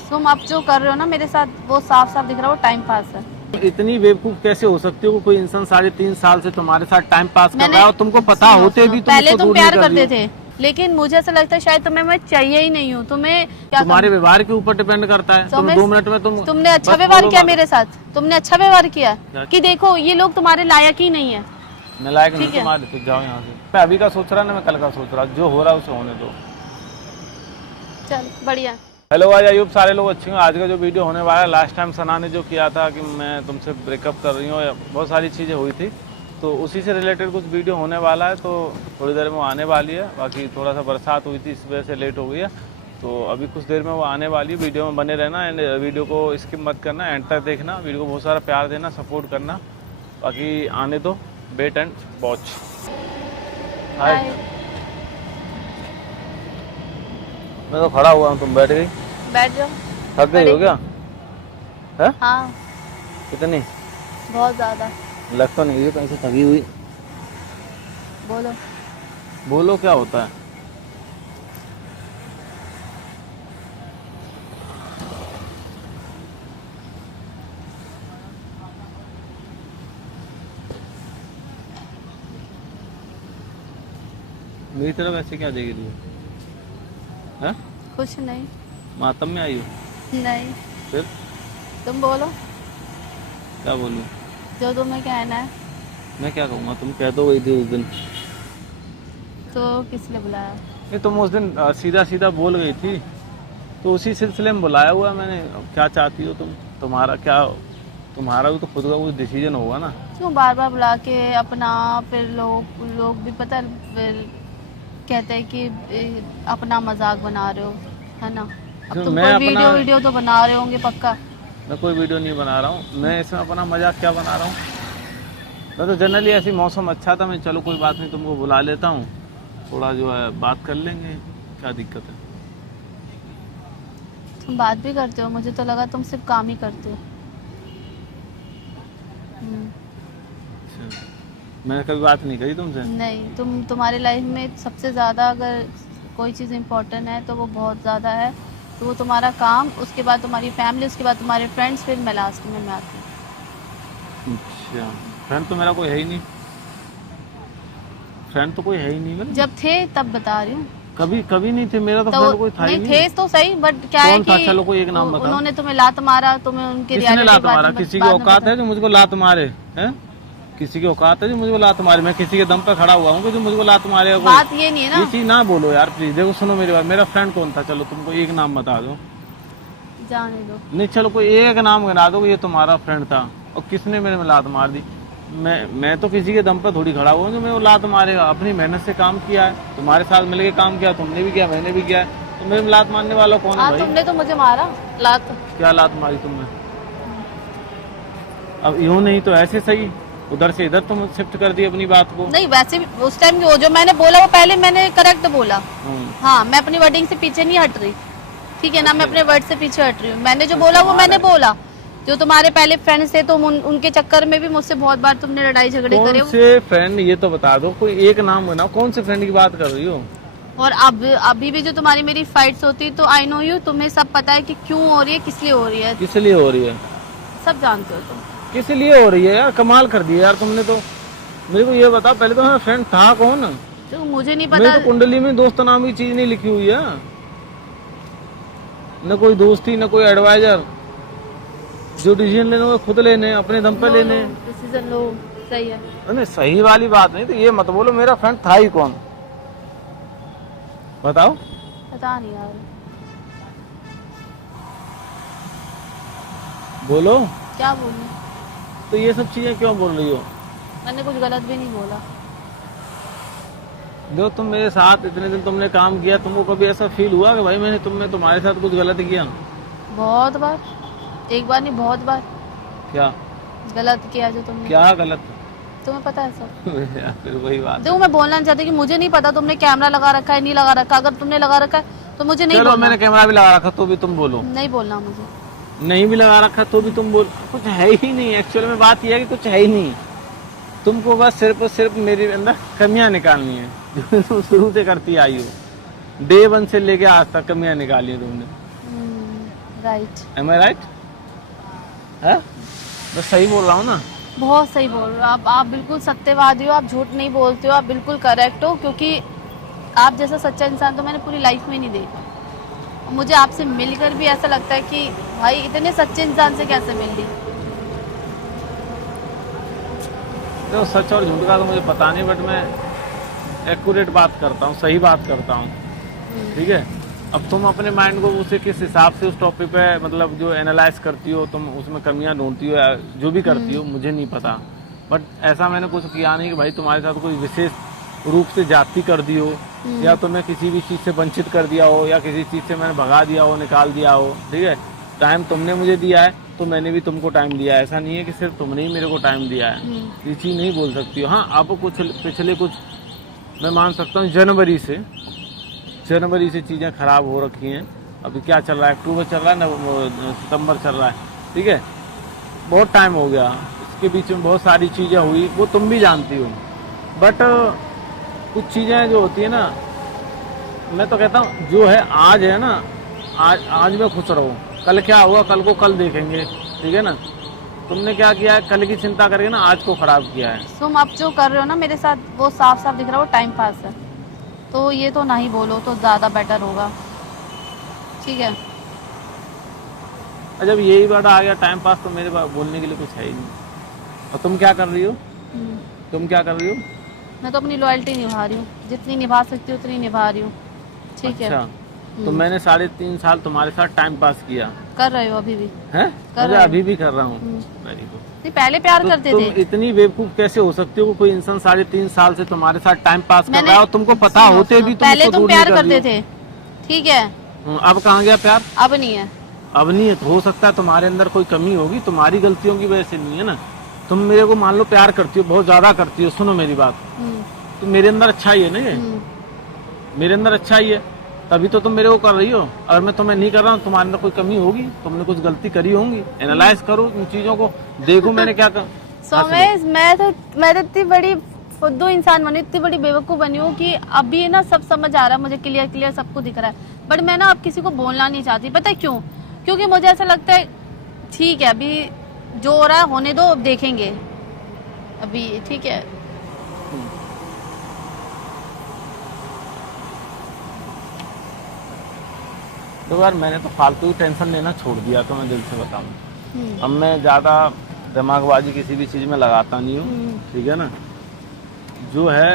तुम अब जो कर रहे हो ना मेरे साथ, वो साफ साफ दिख रहा है वो टाइम पास है। इतनी बेवकूफ कैसे हो सकती हो? कोई इंसान 3.5 साल से तुम्हारे साथ टाइम पास कर मैंने रहा है और तुमको पता सुनो, होते सुनो, भी तुम पहले उसको तुम दूर नहीं प्यार कर रही करते हो। थे, लेकिन मुझे ऐसा लगता है शायद तुम्हें मैं चाहिए ही नहीं हूँ। तुम्हें क्या तुम्हारे व्यवहार के ऊपर डिपेंड करता है। तुम 2 मिनट में तुमने अच्छा बस व्यवहार बोलो किया मत। मेरे साथ, तुमने अच्छा व्यवहार किया क्या? कि देखो ये लोग तुम्हारे लायक ही नहीं है। मैं लायक नहीं ठीक है। तुम्हारे, तो जाओ यहाँ से। मैं अभी का सोच रहा ना, मैं कल का सोच रहा, जो हो रहा है उसे होने दो। चल बढ़िया। हेलो भाई अयूब, सारे लोग अच्छे हो। आज का जो वीडियो होने वाला है, लास्ट टाइम सना ने जो किया था कि मैं तुमसे ब्रेकअप कर रही हूँ, बहुत सारी चीज़ें हुई थी, तो उसी से रिलेटेड कुछ वीडियो होने वाला है। तो थोड़ी देर में वो आने वाली है। बाकी थोड़ा सा बरसात हुई थी, इस वजह से लेट हो गई है। तो अभी कुछ देर में वो आने वाली है। वीडियो में बने रहना एंड वीडियो को स्किप मत करना, एंड तक देखना। वीडियो को बहुत सारा प्यार देना, सपोर्ट करना। बाकी आने दो, वेट एंड वॉच। हाय। मैं तो खड़ा हुआ हूँ, तुम बैठ गई। बैठ जाओ। थक गई हो क्या? है? हाँ कितनी? बहुत ज्यादा। लग तो नहीं है कहीं से थकी हुई। बोलो। बोलो क्या होता है? मेरी तरफ ऐसे क्या देगी तू? है? कुछ नहीं। मातम में आई हो? नहीं। फिर तुम बोलो क्या बोलूं? जो तुम्हें कहना है। मैं क्या कहूँगा? तुम कह दो गई थी उस दिन। तो किस लिए बुलाया? नहीं, तुम उस दिन सीधा सीधा बोल गई थी, तो उसी सिलसिले में बुलाया हुआ है मैंने। क्या चाहती हो तुम? तुम्हारा क्या, तुम्हारा भी तो खुद का कुछ डिसीजन होगा ना। क्यों बार बार बुला के अपना, फिर लोग भी पता है, फिर कहते हैं कि अपना मजाक बना रहे हो, है ना। अब जो तुम मैं कोई अपना- वीडियो तो बना रहे होंगे पक्का। मैं कोई वीडियो नहीं बना रहा हूँ। मैं इसमें अपना मजाक क्या बना रहा हूँ? मैं तो जनरली ऐसी मौसम अच्छा था, मैं चलो कोई बात नहीं तुमको बुला लेता हूँ, थोड़ा जो है बात कर लेंगे, क्या दिक्कत है? तुम बात भी करते हो, मुझे तो लगा तुम सिर्फ काम ही करते हो। अच्छा, मैंने कभी बात नहीं करी तुमसे? नहीं, तुम्हारी लाइफ में सबसे ज़्यादा अगर कोई चीज़ इम्पोर्टेंट है तो वो बहुत ज़्यादा है, तो वो तुम्हारा काम, उसके बाद तुम्हारी फैमिली, उसके बाद तुम्हारे फ्रेंड्स, फिर मैं लास्ट में मैं आती हूँ। अच्छा, फ्रेंड तो मेरा कोई है ही नहीं। फ्रेंड तो कोई है ही नहीं मेरा। जब थे तब बता रही हूँ। कभी कभी नहीं थे, मेरा तो फ्रेंड कोई था ही नहीं नहीं। थे तो सही, बट क्या है कौन था? कि चलो कोई एक नाम बताओ। उन्होंने तुम्हें लात मारा, तुम्हें उनके किसने रियलिटी लात मारा? किसी की औकात है जो मुझको लात मारे? हैं? किसी की औकात है जो मुझको लात मारे? मैं किसी के दम पे खड़ा हुआ हूँ कि जो मुझको लात मारेगा कोई? बात ये नहीं है ये ना। चीज ना बोलो यार प्लीज। देखो सुनो मेरी बात, मेरा फ्रेंड कौन था? चलो तुमको एक नाम बता दो। जाने दो। नहीं चलो कोई एक नाम गिना दो कि ये तुम्हारा फ्रेंड था, और किसने मेरे में लात मार दी। मैं तो किसी के दम पर थोड़ी खड़ा हुआ हूँ जो मैं वो लात मारेगा। अपनी मेहनत से काम किया है, तुम्हारे साथ मिलके काम किया, तुमने भी किया, मैंने भी किया है, तो मेरे में लात मारने वाला कौन है हाँ, भाई? तुमने तो मुझे मारा लात। क्या लात मारी तुमने? अब यूं नहीं तो ऐसे सही, उधर से इधर तुम शिफ्ट कर दी अपनी बात को। नहीं, वैसे भी उस टाइम वो जो मैंने बोला वो पहले मैंने करेक्ट बोला। हाँ, मैं अपनी वर्डिंग से पीछे नहीं हट रही, ठीक है ना। मैं अपने वर्ड से पीछे हट रही हूँ। मैंने जो बोला वो मैंने बोला। जो तुम्हारे पहले फ्रेंड्स थे, तुम उनके चक्कर में भी मुझसे बहुत बार तुमने लड़ाई झगड़े करे। कौन से फ्रेंड ये तो बता दो, कोई एक नाम बनाओ, कौन से फ्रेंड की बात कर रही हो? और अब अभी भी जो तुम्हारी मेरी फाइट्स होती तो आई नो यू, तुम्हें सब पता है कि क्यों हो रही है, किस लिए हो रही है, किस लिए हो रही है? सब जानते हो तुम। किस लिए हो रही है यार? कमाल कर दिया यार तुमने तो। मेरे को ये बताओ पहले, तो मेरा फ्रेंड था कौन? तो मुझे नहीं मेरी पता। तो कुंडली में दोस्त नाम की चीज नहीं लिखी हुई है। न कोई दोस्ती, न कोई एडवाइजर। जो डिसीजन लेने वो खुद लेने, अपने दम पे लेने। डिसीजन लो, सही है। नहीं सही वाली बात नहीं, तो ये मत बोलो मेरा फ्रेंड था ही कौन, बताओ। पता नहीं यार। बोलो। क्या बोलूं? तो ये सब चीजें क्यों बोल रही हो? मैंने कुछ गलत भी नहीं बोला। जो तुम मेरे साथ इतने दिन तुमने काम किया, तुमको कभी ऐसा फील हुआ कि भाई मैंने तुम्हारे साथ कुछ गलत किया? बहुत बार, एक बार नहीं बहुत बार। क्या गलत किया जो तुमने? क्या गलत? तुम्हें पता है सब। यार फिर वही बात। देखो, मैं बोलना नहीं चाहती कि मुझे नहीं पता तुमने कैमरा लगा रखा है नहीं लगा रखा। अगर तुमने लगा रखा है तो मुझे नहीं चलो बोलना। मैंने कैमरा भी लगा रखा तो भी तुम बोलो। नहीं बोलना मुझे। नहीं भी लगा रखा तो भी तुम बोल। कुछ है ही नहीं एक्चुअल में। बात यह है कि कुछ है ही नहीं। तुमको बस सिर्फ और सिर्फ मेरे अंदर कमियां निकालनी है, जो तुम शुरू से करती आई हो। डे 1 से लेके आज तक कमियां निकाली है तुमने। राइट। एम आई राइट? है, मैं सही बोल रहा हूँ ना? बहुत सही बोल रहे हो आप बिल्कुल सत्यवादी हो, आप झूठ नहीं बोलते हो, आप बिल्कुल करेक्ट हो, क्योंकि आप जैसा सच्चा इंसान तो मैंने पूरी लाइफ में नहीं देखा। मुझे आपसे मिलकर भी ऐसा लगता है कि भाई इतने सच्चे इंसान से कैसे मिल ली। तो सच और झूठ का तो मुझे पता नहीं, बट मैं एक्यूरेट बात करता हूँ, सही बात करता हूँ, ठीक है। अब तुम अपने माइंड को उसे किस हिसाब से उस टॉपिक पे मतलब जो एनालाइज करती हो, तुम उसमें कमियां ढूंढती हो या जो भी करती हो, मुझे नहीं पता। बट ऐसा मैंने कुछ किया नहीं कि भाई तुम्हारे साथ कोई विशेष रूप से जाति कर दी हो, या तुम्हें किसी भी चीज से वंचित कर दिया हो, या किसी चीज से मैंने भगा दिया हो, निकाल दिया हो, ठीक है। टाइम तुमने मुझे दिया है तो मैंने भी तुमको टाइम दिया है। ऐसा नहीं है कि सिर्फ तुमने ही मेरे को टाइम दिया है, ये चीज नहीं बोल सकती हो। हाँ, अब कुछ पिछले कुछ मैं मान सकता हूँ जनवरी से चीजें खराब हो रखी हैं। अभी क्या चल रहा है, अक्टूबर चल रहा है ना, सितंबर चल रहा है, ठीक है। बहुत टाइम हो गया, इसके बीच में बहुत सारी चीजें हुई, वो तुम भी जानती हो। बट कुछ चीजें जो होती है ना, मैं तो कहता हूँ जो है आज है ना, आज में खुश रहो। कल क्या हुआ, कल को कल देखेंगे, ठीक है ना। तुमने क्या किया है, कल की चिंता करके ना आज को खराब किया है। तुम अब जो कर रहे हो ना मेरे साथ, वो साफ साफ दिख रहा है वो टाइम पास है, तो ये तो नहीं बोलो तो ज्यादा बेटर होगा, ठीक है। जब यही वर्ड आ गया टाइम पास, तो मेरे पास बोलने के लिए कुछ है ही नहीं। और तुम क्या कर रही हो? तुम क्या कर रही हो? मैं तो अपनी लॉयल्टी निभा रही हूँ, जितनी निभा सकती हूँ उतनी निभा रही हूँ, ठीक है। अच्छा, तो मैंने 3.5 साल तुम्हारे साथ टाइम पास किया। कर रहे हो अभी भी? हैं? मैं अभी भी कर रहा हूँ। Very good. नहीं, पहले प्यार तो करते तुम थे। इतनी बेवकूफ कैसे हो सकती हो? कोई इंसान 3.5 साल से तुम्हारे साथ टाइम पास कर रहा है और तुमको पता होते भी तुम पहले तुम प्यार करते थे, ठीक है। अब कहाँ गया प्यार? अब नहीं है। अब नहीं है तो हो सकता है तुम्हारे अंदर कोई कमी होगी, तुम्हारी गलतियों की वजह से नहीं है ना। तुम मेरे को मान लो प्यार करती हो, बहुत ज्यादा करती हो, सुनो मेरी बात, तो मेरे अंदर अच्छा ही है ना, ये मेरे अंदर अच्छा ही है, तभी तो तुम मेरे को कर रही हो। और मैं तुम्हें नहीं कर रहा हूँ, तुम्हारे अंदर कोई कमी होगी, तुमने कुछ गलती करी होंगी, एनालाइज करो इन चीजों को, देखो मैंने क्या कर। सोमेश, मैं तो इतनी बड़ी फुद्दू इंसान बनी, इतनी बड़ी बेवकूफ बनी हूँ कि अभी ना सब समझ आ रहा है मुझे, क्लियर सब कुछ दिख रहा है। बट मैं ना अब किसी को बोलना नहीं चाहती, पता है क्यों? क्योंकि मुझे ऐसा लगता है ठीक है, अभी जो हो रहा है होने दो, अब देखेंगे अभी, ठीक है। तो यार मैंने तो फालतू टेंशन लेना छोड़ दिया, तो मैं दिल से बताऊं, अब मैं ज्यादा दिमागबाजी किसी भी चीज में लगाता नहीं हूँ, ठीक है ना। जो है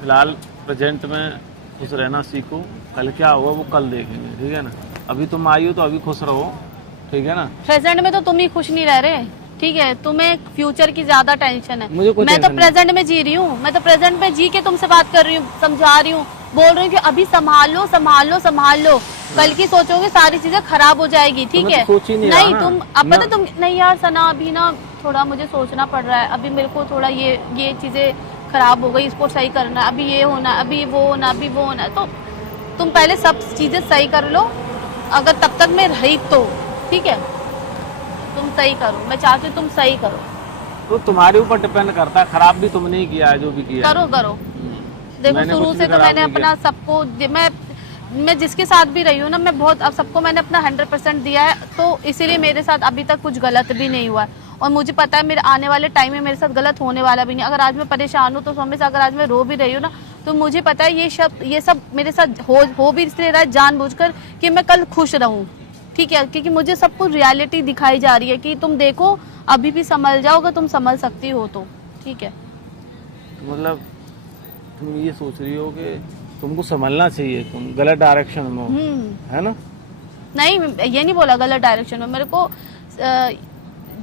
फिलहाल प्रेजेंट में खुश रहना सीखो, कल क्या हुआ वो कल देखेंगे, ठीक है ना। अभी तुम आई हो तो अभी खुश रहो, ठीक है ना। प्रेजेंट में तो तुम ही खुश नहीं रह रहे, ठीक है, तुम्हें फ्यूचर की ज्यादा टेंशन है। मुझे मैं तो प्रेजेंट में जी रही हूँ, मैं तो प्रेजेंट में जी के तुमसे बात कर रही हूँ, समझा रही हूँ, बोल रही हूँ कि अभी संभाल लो संभाल लो संभाल लो, कल की सोचोगे सारी चीजें खराब हो जाएगी, ठीक है। नहीं तुम अब पता तुम नहीं यार सना, अभी ना थोड़ा मुझे सोचना पड़ रहा है, अभी मेरे को थोड़ा ये चीजें खराब हो गई, इसको सही करना है, अभी ये होना, अभी वो होना, अभी वो होना। तो तुम पहले सब चीजें सही कर लो, अगर तब तक मैं रही तो, ठीक है। तुम सही करो, मैं चाहती हूँ तुम सही करो। तो तुम्हारे ऊपर डिपेंड करता है, खराब भी तुमने ही किया है, जो भी किया करो। देखो शुरू से तो मैंने अपना सबको, मैं जिसके साथ भी रही हूँ ना, मैं बहुत अब सबको मैंने अपना 100% दिया है, तो इसीलिए मेरे साथ अभी तक कुछ गलत भी नहीं हुआ है। और मुझे पता है मेरे आने वाले टाइम में मेरे साथ गलत होने वाला भी नहीं। अगर आज मैं परेशान हूँ तो सोमेश, अगर आज मैं रो भी रही हूँ ना, तो मुझे पता है ये सब मेरे साथ हो भी इसलिए रहा है जानबूझकर कि मैं कल खुश रहूँ, ठीक है। क्योंकि मुझे सब कुछ रियलिटी दिखाई जा रही है कि तुम देखो अभी भी संभल जाओ, अगर तुम संभल सकती हो तो, ठीक है। मतलब तुम ये सोच रही हो कि तुमको संभलना चाहिए, तुम गलत डायरेक्शन में हो, है ना। नहीं, ये नहीं बोला गलत डायरेक्शन में, मेरे को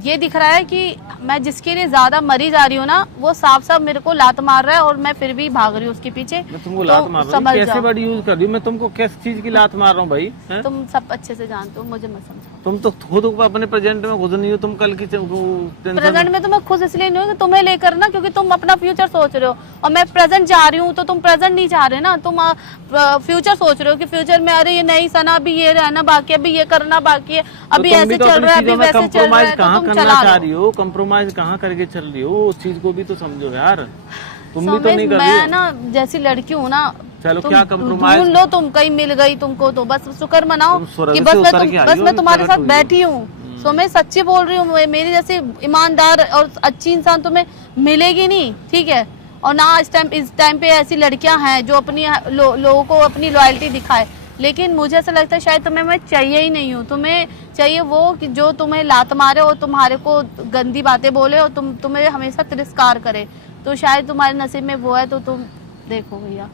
ये दिख रहा है कि मैं जिसके लिए ज्यादा मरी जा रही हूँ ना, वो साफ साफ मेरे को लात मार रहा है और मैं फिर भी भाग रही हूँ उसके पीछे। मैं तुमको लात मार रहा हूँ, कैसे वर्ड यूज कर रही हूँ मैं? तुमको किस चीज की लात मार रहा हूँ भाई? तुम सब अच्छे से जानते हो, मुझे मत समझो। तुम तो खुद अपने प्रेजेंट में खुद नहीं हो, तुम कल की प्रेजेंट में तो मैं खुद इसलिए नहीं हूँ तुम्हें लेकर ना, क्योंकि तुम अपना फ्यूचर सोच रहे हो और मैं प्रेजेंट जा रही हूँ, तो तुम प्रेजेंट नहीं चाह रहे ना, तुम फ्यूचर सोच रहे हो कि फ्यूचर में अरे ये नहीं सना, अभी ये रहना बाकी है, अभी ये करना बाकी है, अभी ऐसे चल रहा है, अभी वैसे चल रहा है, तो तुम चला रही हो। कंप्रोमाइज कहाँ करके चल रही हो? उस चीज को भी तो समझो यार, तुम भी तो नहीं कर रही हो। मैं ना जैसी लड़की हूँ ना, चलो तुम क्या compromise? ढूंढ लो, तुम कहीं मिल गई तुमको तो बस शुक्र मनाओ तुम स्वर्ग कि से बस उतर के आई हो, मैं तुम्हारे प्रकट साथ हुई हो। बैठी हूँ। सो मैं सच्ची बोल रही हूँ, मेरी जैसी ईमानदार और अच्छी इंसान तुम्हें मिलेगी नहीं, ठीक है। और ना इस टाइम पे ऐसी लड़कियां हैं जो अपनी लोगों को अपनी लॉयल्टी दिखाए, लेकिन मुझे ऐसा लगता है शायद तुम्हें मैं चाहिए ही नहीं हूँ। तुम्हें चाहिए वो कि जो तुम्हें लात मारे और तुम्हारे को गंदी बातें बोले और तुम्हें हमेशा तिरस्कार करे, तो शायद तुम्हारे नसीब में वो है। तो तुम देखो भैया,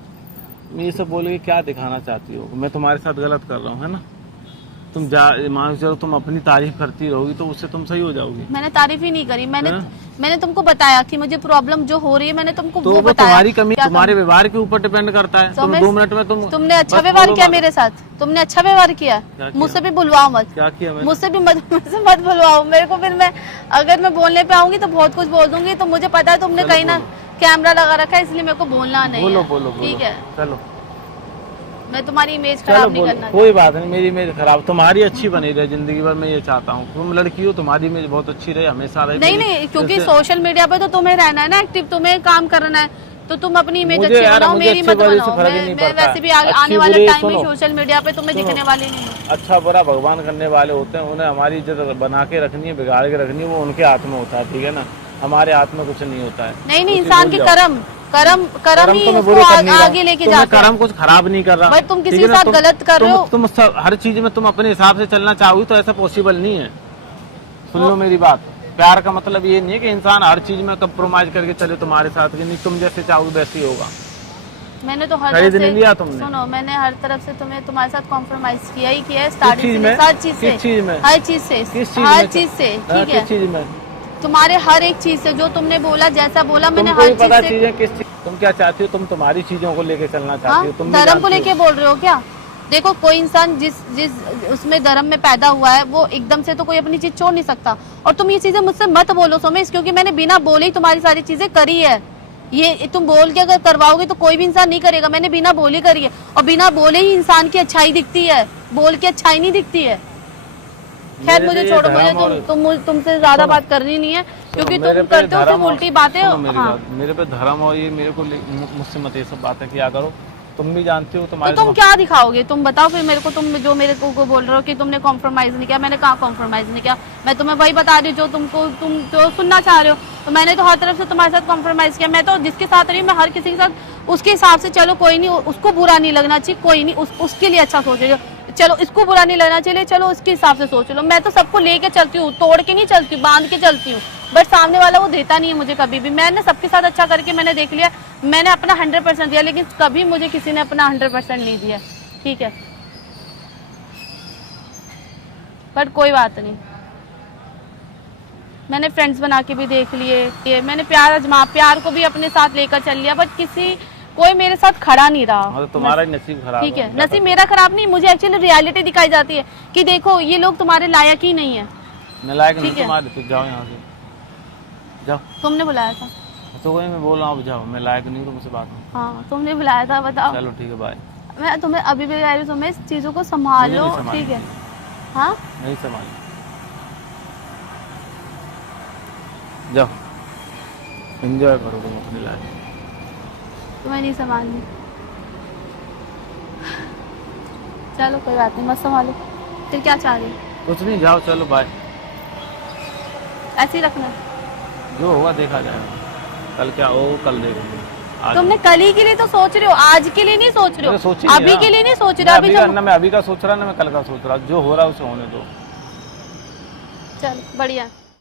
ये सब बोल के क्या दिखाना चाहती हो? मैं तुम्हारे साथ गलत कर रहा हूँ, है ना? तुम मान के चलो, तुम अपनी तारीफ करती रहोगी तो उससे तुम सही हो जाओगी। मैंने तारीफ ही नहीं करी, मैंने तुमको बताया कि मुझे प्रॉब्लम जो हो रही है, मैंने तुमको तो वो बताया। तुम्हारी कमी तुम्हारे व्यवहार के ऊपर डिपेंड करता है। तुम 2 मिनट में तुमने अच्छा व्यवहार किया मेरे साथ, तुमने अच्छा व्यवहार किया। मुझसे भी बुलवाओ मत, क्या किया मैंने? मुझसे मत बुलवाओ मेरे को। फिर मैं अगर मैं बोलने पे आऊंगी तो बहुत कुछ बोल दूंगी। तो मुझे पता है तुमने कहीं ना कैमरा लगा रखा है, इसलिए मेरे को बोलना नहीं है। बोलो ठीक है, चलो, मैं तुम्हारी इमेज खराब नहीं करना। कोई बात नहीं, मेरी इमेज खराब, तुम्हारी अच्छी बनी रहे जिंदगी भर, मैं ये चाहता हूँ। तुम लड़की हो, तुम्हारी इमेज बहुत अच्छी रहे, हमेशा रहे। नहीं, क्योंकि सोशल मीडिया पे तो तुम्हें रहना है ना एक्टिव, तुम्हें काम करना है, तो तुम अपनी इमेज अच्छी बनाओ, मेरी मत बनाओ। मैं वैसे भी आने वाले टाइम में सोशल मीडिया पे तुम्हें दिखने वाली नहीं हूँ। अच्छा बुरा भगवान करने वाले होते हैं, उन्हें हमारी इज्जत बना के रखनी है, बिगाड़ के रखनी है, वो उनके हाथ में होता है, ठीक है ना? हमारे हाथ में कुछ नहीं होता है। नहीं, इंसान के कर्म ही उसको आगे लेके जाते हैं। कर्म कुछ खराब नहीं कर रहा, बट तुम किसी के साथ गलत कर रहे हो। तुम हर चीज में तुम अपने हिसाब से चलना चाहोगी तो ऐसा पॉसिबल नहीं है। सुन लो मेरी बात, प्यार का मतलब ये नहीं है कि इंसान हर चीज में कंप्रोमाइज करके चले तुम्हारे साथ, कि नहीं तुम जैसे चाहोगे वैसे ही होगा। मैंने तो हर खरीद तरफ नहीं से, लिया तुमने? सुनो, मैंने हर तरफ से तुम्हारे साथ कॉम्प्रोमाइज किया ही किया है, स्टार्टिंग चीज से, में? हर चीज से, किस चीज में? हर चीज से, किस चीज हर में? चीज से, हाँ, ठीक है। किस चीज में? तुम्हारे हर एक चीज से, जो तुमने बोला, जैसा बोला, मैंने तुमको हर भी पता चीज से। चीजें किस चीज, तुम क्या चाहती हो? तुम तुम्हारी चीजों को लेके चलना चाहती हो, तुम भी धर्म को जानती लेके हो। बोल रहे हो क्या? देखो, कोई इंसान जिस उसमें धर्म में पैदा हुआ है, वो एकदम से तो कोई अपनी चीज छोड़ नहीं सकता। और तुम ये चीजें मुझसे मत बोलो सोमेश, क्योंकि मैंने बिना बोले ही तुम्हारी सारी चीजें करी है। ये तुम बोल के अगर करवाओगे तो कोई भी इंसान नहीं करेगा, मैंने बिना बोले करी है। और बिना बोले ही इंसान की अच्छाई दिखती है, बोल के अच्छाई नहीं दिखती है। खैर मुझे छोड़ो, मुझे तुमसे ज्यादा बात करनी नहीं है, क्योंकि तुम करते हो सिर्फ उल्टी बातें। मेरे पे धर्म और ये मेरे को मुझसे मत ये सब बातें किया करो, तुम भी जानती हो। तो तुम क्या दिखाओगे? तुम बताओ फिर मेरे को, तुम जो मेरे को बोल रहे हो कि तुमने कॉम्प्रोमाइज नहीं किया। मैंने कहाँ कॉम्प्रोमाइज नहीं किया? मैं तुम्हें वही बता रही हूँ जो तुम जो सुनना चाह रहे हो। तो मैंने तो हर तरफ से तुम्हारे साथ कॉम्प्रोमाइज किया। मैं तो जिसके साथ रही हूँ, मैं हर किसी के साथ उसके हिसाब से, चलो कोई नहीं, उसको बुरा नहीं लगना चाहिए, कोई नहीं, उसके लिए अच्छा सोच रही हो, चलो इसको बुरा नहीं लगना चाहिए, चलो उसके हिसाब से सोच लो। मैं तो सबको लेके चलती हूँ, तोड़ के नहीं चलती हूँ, बांध के चलती हूँ। बट सामने वाला वो देता नहीं है मुझे कभी भी। मैंने सबके साथ अच्छा करके मैंने देख लिया, मैंने अपना 100% दिया, लेकिन कभी मुझे किसी ने अपना 100% नहीं दिया, ठीक है। बट कोई बात नहीं, मैंने फ्रेंड्स बना के भी देख लिए, मैंने प्यार को भी अपने साथ लेकर चल लिया, बट कोई मेरे साथ खड़ा नहीं रहा। तुम्हारा नसीब खराब, ठीक है। नसीब मेरा खराब नहीं, मुझे एक्चुअली रियलिटी दिखाई जाती है कि देखो ये लोग तुम्हारे लायक ही नहीं है। मैं लायक नहीं तुम्हारे, तो जाओ यहाँ से, जाओ। तुमने बुलाया था तो वही मैं बोल रहा हूँ, जाओ, मैं लायक नहीं हूँ तुमसे बात में। हाँ, तुमने बुलाया था, बताओ। चलो ठीक है, बाय। मैं तुम्हें अभी भी कह रही हूँ, तुम्हें इस चीजों को संभालो, ठीक है? हाँ, नहीं संभाल, जाओ, एंजॉय करो तुम अपनी लाइफ। तुम्हें नहीं संभालनी, चलो कोई बात नहीं, मत संभालो। फिर क्या चाह रही? कुछ नहीं, जाओ, चलो बाय। ऐसे ही रखना, जो होगा देखा जाएगा, कल क्या हो कल देखेंगे। तुमने कल ही के लिए तो सोच रहे हो, आज के लिए नहीं सोच रहे हो, अभी के लिए नहीं सोच रहे। मैं अभी का सोच रहा ना, मैं कल का सोच रहा, जो हो रहा है उसे होने दो। चलो बढ़िया।